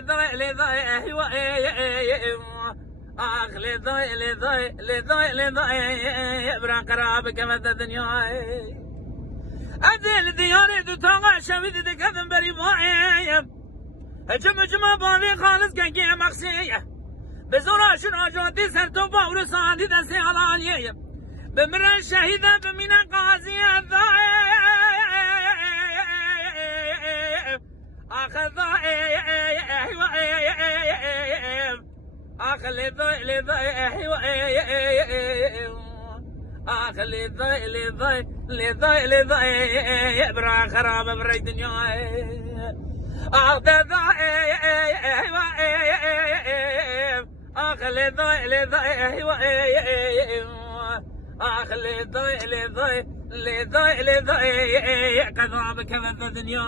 لضاي اخ لضاي برا قراب كما الدنيا ادل دياري دو تاغا شويد دكذن بري باي جمع باني خالص كنكي مخشيه بزورا شنو جودي سر تو باور ساندي دسي علانيه بمر شهيدا بمنا قاضي اخذ اخ لضاي برا خراب بري دنيا اخ لضاي كذاب كذا الدنيا